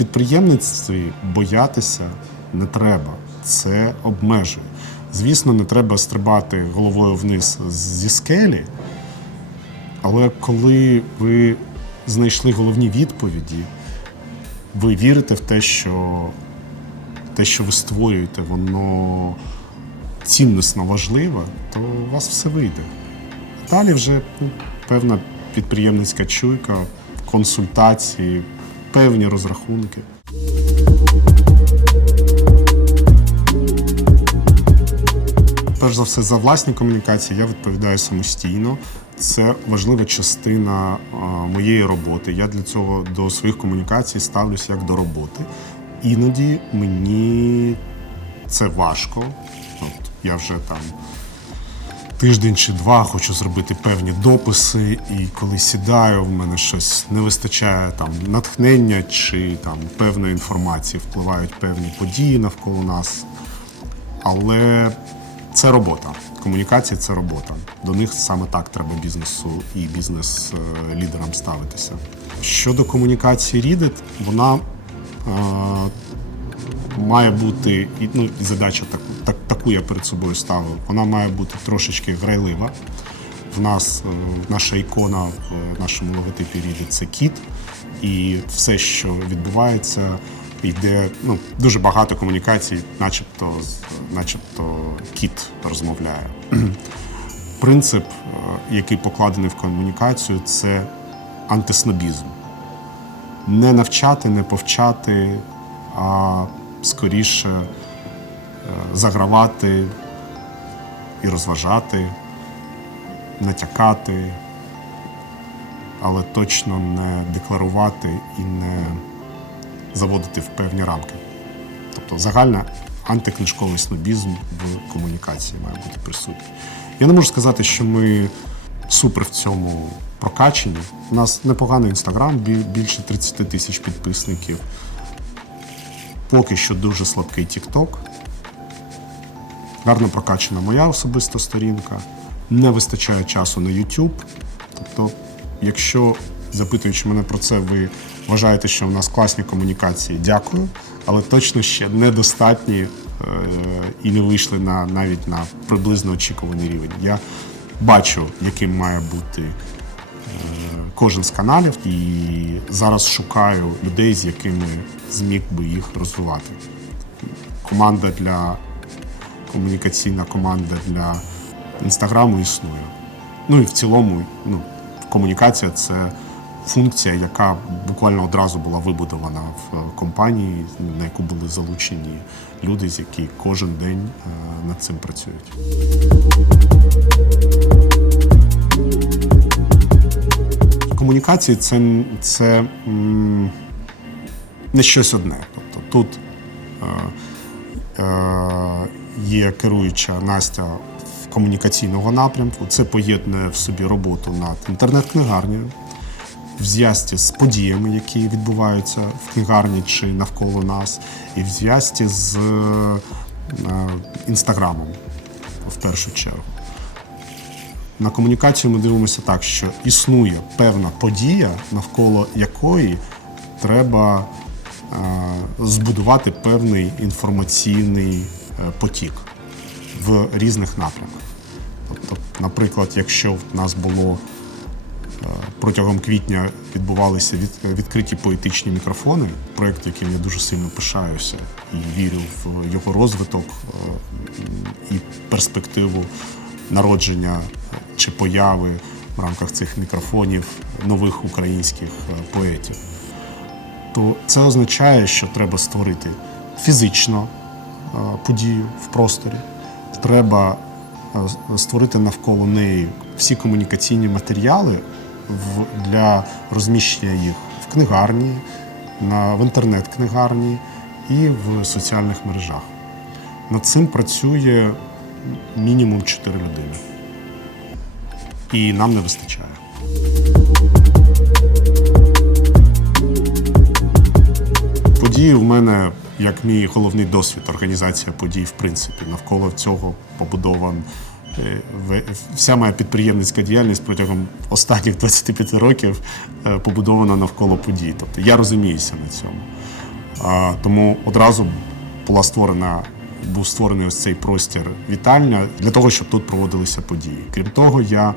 підприємництві боятися не треба. Це обмежує. Звісно, не треба стрибати головою вниз зі скелі, але коли ви знайшли головні відповіді, ви вірите в те, що те, що ви створюєте, воно ціннісно важливе, то у вас все вийде. Далі вже ну, певна підприємницька чуйка, консультації, певні розрахунки. Перш за все, за власні комунікації я відповідаю самостійно. Це важлива частина моєї роботи. Я для цього до своїх комунікацій ставлюся як до роботи. Іноді мені це важко. От я вже там тиждень чи два хочу зробити певні дописи, і коли сідаю, в мене щось не вистачає там натхнення чи там певної інформації, впливають певні події навколо нас. Але це робота. Комунікація це робота. До них саме так треба бізнесу і бізнес-лідерам ставитися. Щодо комунікації Reddit, вона е, має бути, і, ну, задача таку, так, таку я перед собою ставив. Вона має бути трошечки грайлива. В нас е, наша ікона в нашому логотипі Reddit – це кіт, і все, що відбувається, йде ну, дуже багато комунікацій, начебто, начебто кіт розмовляє. Принцип, е, який покладений в комунікацію, це антиснобізм. Не навчати, не повчати, а скоріше е, загравати і розважати, натякати, але точно не декларувати і не заводити в певні рамки. Тобто загальна антикнижковий снобізм в комунікації має бути присутній. Я не можу сказати, що ми супер в цьому прокачені. У нас непоганий інстаграм, більше 30 тисяч підписників. Поки що дуже слабкий TikTok. Гарно прокачана моя особиста сторінка. Не вистачає часу на YouTube. Тобто, якщо, запитуючи мене про це, ви вважаєте, що в нас класні комунікації, дякую, але точно ще недостатні е, і не вийшли на, навіть на приблизно очікуваний рівень. Я бачу, яким має бути е, кожен з каналів, і зараз шукаю людей, з якими зміг би їх розвивати. Команда для комунікаційна команда для інстаграму існує. Ну і в цілому, ну, комунікація це функція, яка буквально одразу була вибудована в компанії, на яку були залучені люди, з які кожен день е, над цим працюють. Комунікації це, це не щось одне. Тобто тут е, є керуюча Настя комунікаційного напрямку. Це поєднує в собі роботу над інтернет-книгарнею в зв'язці з подіями, які відбуваються в книгарні чи навколо нас, і в зв'язці з е, інстаграмом в першу чергу. На комунікацію ми дивимося так, що існує певна подія, навколо якої треба е, збудувати певний інформаційний потік в різних напрямках. Тобто, наприклад, якщо в нас було е, протягом квітня відбувалися відкриті поетичні мікрофони, проєкт, яким я дуже сильно пишаюся і вірю в його розвиток е, і перспективу народження чи появи в рамках цих мікрофонів нових українських е, поетів то це означає, що треба створити фізично е, подію в просторі. Треба е, створити навколо неї всі комунікаційні матеріали для розміщення їх в книгарні, в інтернет-книгарні і в соціальних мережах. Над цим працює мінімум 4 людини. І нам не вистачає. Події в мене як мій головний досвід організація подій, в принципі, навколо цього побудован. е, Вся моя підприємницька діяльність протягом останніх 25 років е, побудована навколо подій. Тобто я розуміюся на цьому. Тому одразу була створена, був створений ось цей простір вітальня для того, щоб тут проводилися події. Крім того, я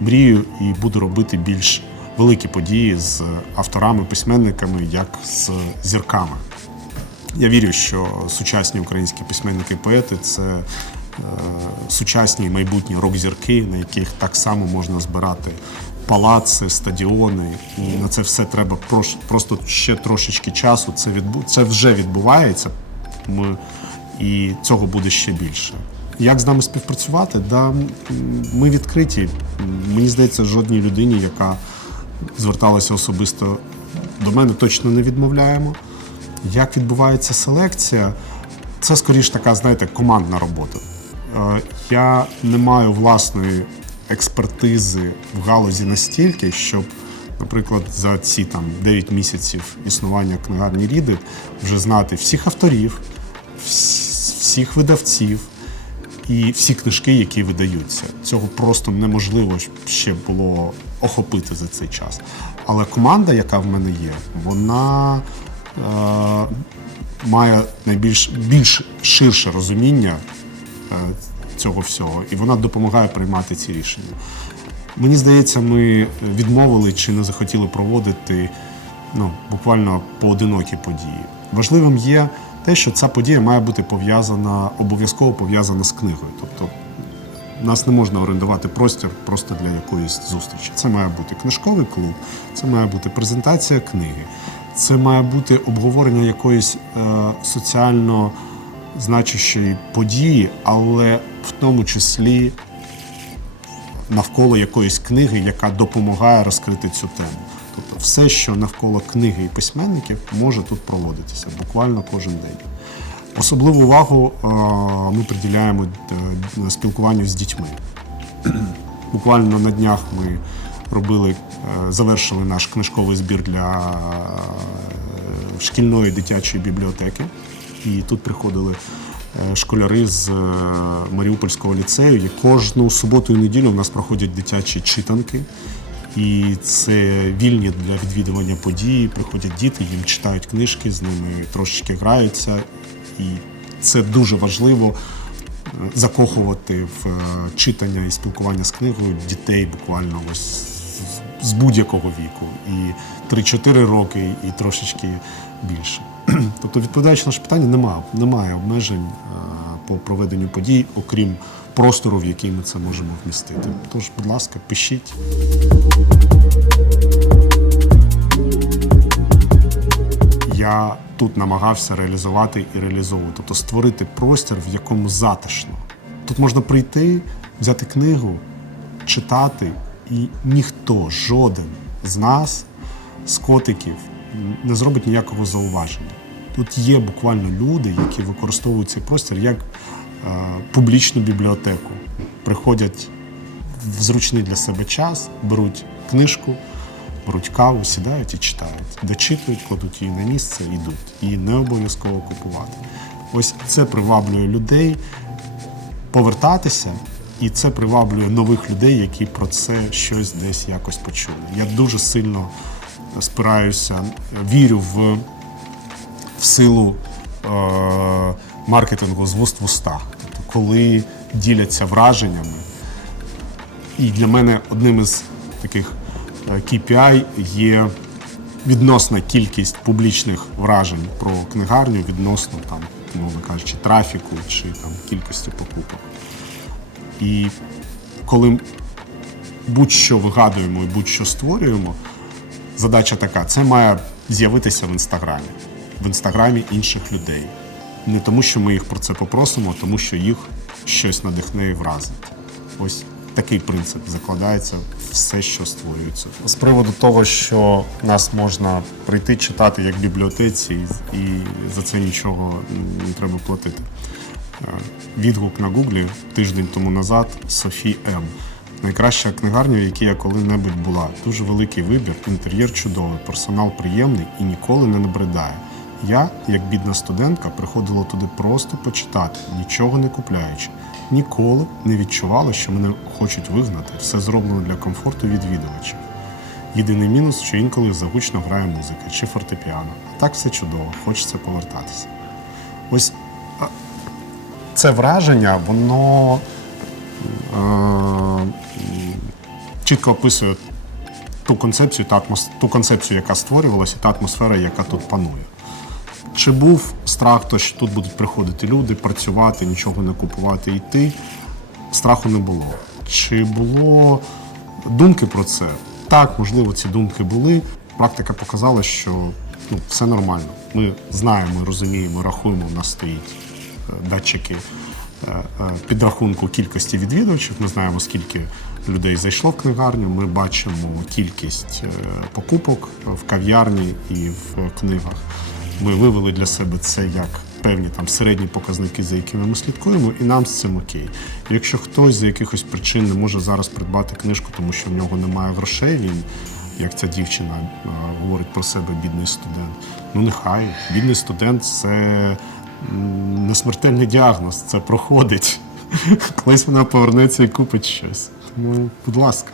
мрію і буду робити більш великі події з авторами, письменниками, як з зірками. Я вірю, що сучасні українські письменники і поети це е, сучасні майбутні рок-зірки, на яких так само можна збирати палаци, стадіони. І на це все треба просто ще трошечки часу. Це відбу... це вже відбувається. Ми... І цього буде ще більше. Як з нами співпрацювати? Да, ми відкриті. Мені здається, жодній людині, яка зверталася особисто до мене, точно не відмовляємо. Як відбувається селекція? Це скоріш така, знаєте, командна робота. Е, Я не маю власної експертизи в галузі настільки, щоб, наприклад, за ці там 9 місяців існування книгарні Ріди вже знати всіх авторів, всіх видавців і всі книжки, які видаються. Цього просто неможливо ще було охопити за цей час. Але команда, яка в мене є, вона має найбільш більш ширше розуміння е, цього всього, і вона допомагає приймати ці рішення. Мені здається, ми відмовили чи не захотіли проводити ну, буквально поодинокі події. Важливим є те, що ця подія має бути пов'язана, обов'язково пов'язана з книгою. Тобто нас не можна орендувати простір просто для якоїсь зустрічі. Це має бути книжковий клуб, це має бути презентація книги, це має бути обговорення якоїсь е, соціально значущої події, але в тому числі навколо якоїсь книги, яка допомагає розкрити цю тему. Тобто все, що навколо книги і письменників, може тут проводитися буквально кожен день. Особливу увагу е, ми приділяємо е, спілкуванню з дітьми. Буквально на днях ми робили, е, завершили наш книжковий збір для е, шкільної дитячої бібліотеки. І тут приходили е, школяри з Маріупольського ліцею. І кожну суботу і неділю у нас проходять дитячі читанки. І це вільні для відвідування події. Приходять діти, їм читають книжки, з ними трошечки граються. І це дуже важливо закохувати в читання і спілкування з книгою дітей буквально ось з- будь-якого віку. І 3-4 роки, і трошечки більше. Тобто, відповідаючи на наше питання, немає, немає обмежень е, по проведенню подій, окрім простору, в який ми це можемо вмістити. Тож, будь ласка, пишіть. я тут намагався реалізувати і реалізовувати, тобто створити простір, в якому затишно. Тут можна прийти, взяти книгу, читати, і ніхто, жоден з нас, з котиків, не зробить ніякого зауваження. Тут є буквально люди, які використовують цей простір як е, публічну бібліотеку. Приходять в зручний для себе час, беруть книжку, беруть каву, сідають і читають, дочитують, кладуть її на місце йдуть. Її не обов'язково купувати. Ось це приваблює людей повертатися, і це приваблює нових людей, які про це щось десь якось почули. Я дуже сильно спираюся, вірю в, в силу е, маркетингу з вуст в уста. Тобто, коли діляться враженнями, і для мене одним із таких е, KPI є відносна кількість публічних вражень про книгарню відносно там, мовно кажучи, трафіку чи там кількості покупок. І коли будь-що вигадуємо і будь-що створюємо, задача така: це має з'явитися в інстаграмі, в інстаграмі інших людей. Не тому, що ми їх про це попросимо, а тому, що їх щось надихне і вразить. Ось такий принцип закладається все, що створюється. З приводу того, що нас можна прийти читати як бібліотеці, і за це нічого не треба платити. Е, Відгук на Гуглі тиждень тому назад Софі М. Найкраща книгарня, в якій я коли-небудь була. Дуже великий вибір, інтер'єр чудовий, персонал приємний і ніколи не набридає. Я, як бідна студентка, приходила туди просто почитати, нічого не купляючи. Ніколи не відчувала, що мене хочуть вигнати. Все зроблено для комфорту відвідувачів. Єдиний мінус, що інколи загучно грає музика чи фортепіано. А так все чудово, хочеться повертатися. Ось це враження, воно е, чітко описує ту концепцію, та атмос... ту концепцію, яка створювалася, та атмосфера, яка тут панує. Чи був страх, то що тут будуть приходити люди, працювати, нічого не купувати, йти? Страху не було. Чи було думки про це? Так, можливо, ці думки були. Практика показала, що ну, все нормально. Ми знаємо, розуміємо, рахуємо, у нас стоїть датчики е, е, підрахунку кількості відвідувачів. Ми знаємо, скільки людей зайшло в книгарню. Ми бачимо кількість е, покупок в кав'ярні і в книгах. Ми вивели для себе це як певні там середні показники, за якими ми слідкуємо, і нам з цим окей. Якщо хтось з якихось причин не може зараз придбати книжку, тому що в нього немає грошей, він, як ця дівчина говорить про себе, бідний студент. Ну нехай, бідний студент це м, не смертельний діагноз, це проходить. Колись вона повернеться і купить щось. Тому, будь ласка.